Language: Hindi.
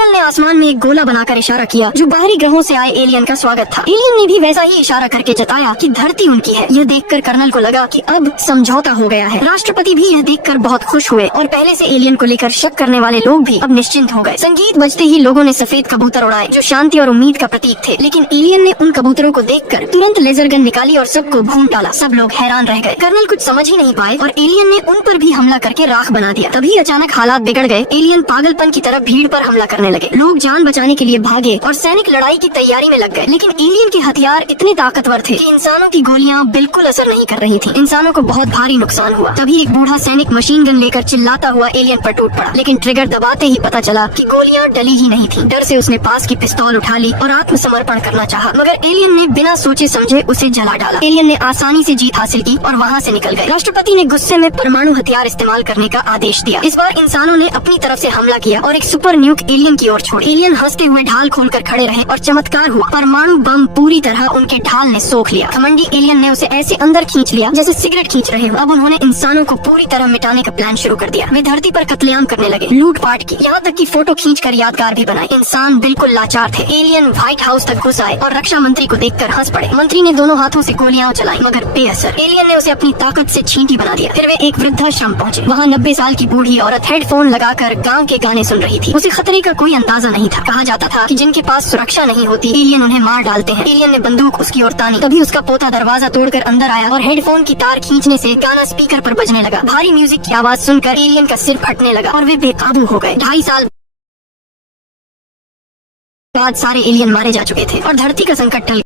कर्नल ने आसमान में एक गोला बनाकर इशारा किया जो बाहरी ग्रहों से आए एलियन का स्वागत था। एलियन ने भी वैसा ही इशारा करके जताया कि धरती उनकी है। यह देखकर कर्नल को लगा कि अब समझौता हो गया है। राष्ट्रपति भी यह देखकर बहुत खुश हुए और पहले से एलियन को लेकर शक करने वाले लोग भी अब निश्चिंत हो गए। संगीत बजते ही लोगों ने सफेद कबूतर उड़ाए जो शांति और उम्मीद का प्रतीक थे, लेकिन एलियन ने उन कबूतरों को देखकर तुरंत लेजर गन निकाली और सबको भून डाला। सब लोग हैरान रह गए। कर्नल कुछ समझ ही नहीं पाए और एलियन ने उन पर भी हमला करके राख बना दिया। तभी अचानक हालात बिगड़ गए। एलियन पागलपन की तरह भीड़ पर हमला करने लगे। लोग जान बचाने के लिए भागे और सैनिक लड़ाई की तैयारी में लग गए, लेकिन एलियन के हथियार इतने ताकतवर थे कि इंसानों की गोलियां बिल्कुल असर नहीं कर रही थी। इंसानों को बहुत भारी नुकसान हुआ। तभी एक बूढ़ा सैनिक मशीन गन लेकर चिल्लाता हुआ एलियन पर टूट पड़ा, लेकिन ट्रिगर दबाते ही पता चला कि गोलियां डली ही नहीं थी। डर से उसने पास की पिस्तौल उठा ली और आत्मसमर्पण करना चाहा, मगर एलियन ने बिना सोचे समझे उसे जला डाला। एलियन ने आसानी से जीत हासिल की और वहाँ से निकल गए। राष्ट्रपति ने गुस्से में परमाणु हथियार इस्तेमाल करने का आदेश दिया। इस बार इंसानों ने अपनी तरफ से हमला किया और एक सुपर न्यूक एलियन की ओर छोड़ी। एलियन हंसते हुए ढाल खोलकर खड़े रहे और चमत्कार हुआ। परमाणु बम पूरी तरह उनके ढाल ने सोख लिया। घमंडी एलियन ने उसे ऐसे अंदर खींच लिया जैसे सिगरेट खींच रहे हो। अब उन्होंने इंसानों को पूरी तरह मिटाने का प्लान शुरू कर दिया। वे धरती पर कत्लेआम करने लगे, लूटपाट की, यहाँ तक कि फोटो खींचकर यादगार भी बनाई। इंसान बिल्कुल लाचार थे। एलियन व्हाइट हाउस तक घुस आए और रक्षा मंत्री को देखकर हंस पड़े। मंत्री ने दोनों हाथों से गोलियां चलाई मगर बेअसर। एलियन ने उसे अपनी ताकत से छींटी बना दिया। फिर वे एक वृद्धाश्रम पहुँचे। वहाँ 90 साल की बूढ़ी औरत हेडफोन लगाकर गाँव के गाने सुन रही थी। उसे खतरे का कोई अंदाजा नहीं था। कहा जाता था कि जिनके पास सुरक्षा नहीं होती एलियन उन्हें मार डालते हैं। एलियन ने बंदूक उसकी ओर तानी। तभी उसका पोता दरवाजा तोड़कर अंदर आया और हेडफोन की तार खींचने से गाना स्पीकर पर बजने लगा। भारी म्यूजिक की आवाज सुनकर एलियन का सिर फटने लगा और वे बेकाबू हो गए। 2.5 साल बाद सारे एलियन मारे जा चुके थे और धरती का संकट टल